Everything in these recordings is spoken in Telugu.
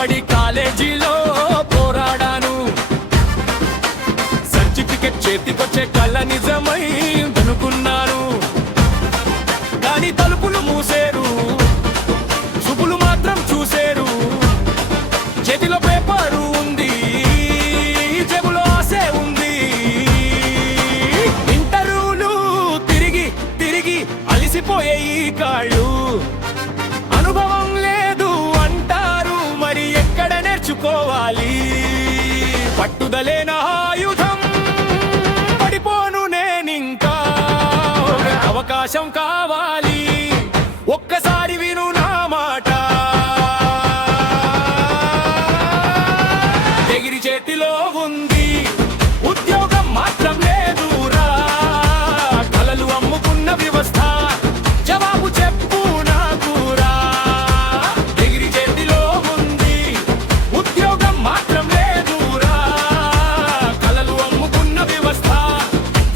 కష్టపడి కాలేజీలో పోరాడాను. సర్టిఫికెట్ చేతికొచ్చే కళ నిజమై అనుకున్నాను. కానీ తలుపులు మూసేరు, శుభులు మాత్రం చూసేరు. చేతిలో పేపరు ఉంది, జేబులో ఆశే ఉంది. ఇంటర్వ్యూలు తిరిగి తిరిగి అలిసిపోయే ఈ కాళ్ళు. అనుభవం లేదు అంటారు, మరి ఎక్కడ నేర్చుకోవాలి? పట్టుదలే నా ఆయుధం, పడిపోను నేనింకా. అవకాశం కావాలి, ఒక్కసారి విను నా మాట. ఎగిరి చేతిలో ఉంది, ఉద్యోగం మాత్రం లేదురా. కలలు అమ్ముకున్న వ్యవస్థ, జవాబు చెప్పు నాకురా. ఎగిరి చేతిలో ఉంది, ఉద్యోగం మాత్రం లేదురా. కలలు అమ్ముకున్న వ్యవస్థ,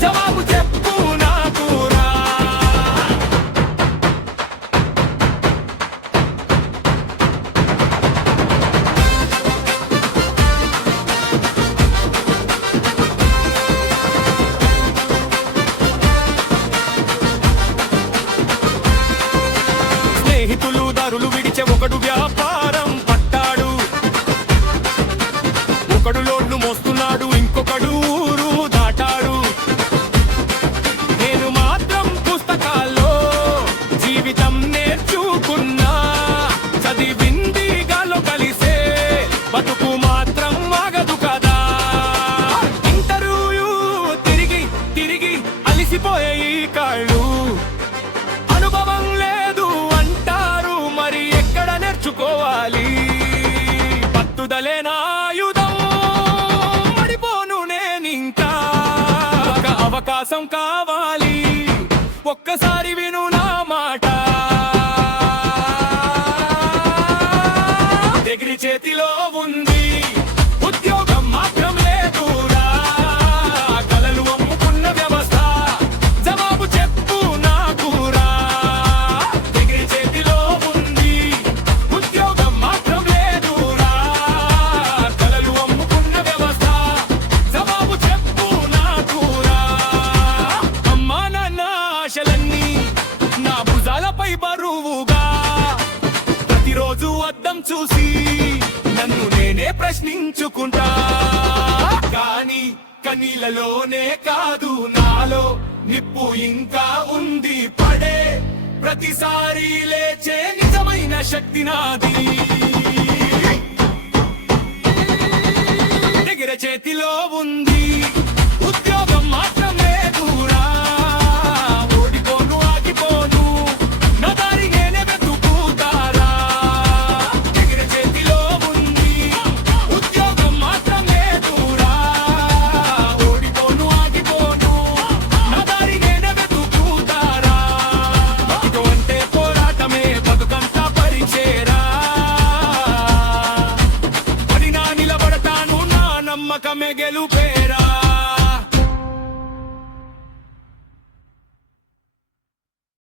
జవాబు చెప్పు నాకురా. స్నేహితులు దారులు విడిచే ఒకడు వ్యాపారం పట్టాడు. ఒకడు లోడ్లు మోస్తున్నాడు, ఇంకొకడు ఊరు దాటాడు. నేను మాత్రం పుస్తకాల్లో జీవితం నేర్చుకున్నా. చదివింది గాలో కలిసే, బతుకు మాత్రం ఆగదు కదా. ఇంటర్వ్యూ తిరిగి తిరిగి అలిసిపోయే ఈ కాళ్ళు. అనుభవం లేదు అంటారు, మరి ఎక్కడ నేర్చుకోవాలి? పట్టుదలే నా ఆయుధం, పడిపోను నేనింకా. ఒక అవకాశం కావాలి, ఒక్కసారి విను నా మాట. ఎగిరి చేతిలో ఉంది, ఉద్యోగం మాత్రం లేదురా. కలలు అమ్ముకున్న వ్యవస్థ, జవాబు చెప్పు నాకురా. ఎగిరి చేతిలో ఉంది, ఉద్యోగం మాత్రం లేదురా. కలలు అమ్ముకున్న వ్యవస్థ, జవాబు చెప్పు నాకురా. అమ్మా నాన్న ఆశలన్నీ నా భుజాలపై బరువుగా. ప్రతిరోజు అద్దం చూసి నన్ను నేనే ప్రశ్నించుకుంటా. కానీ కన్నీళ్ళలోనే కాదు, నాలో నిప్పు ఇంకా ఉంది. పడే ప్రతిసారి లేచే నిజమైన శక్తి నాది.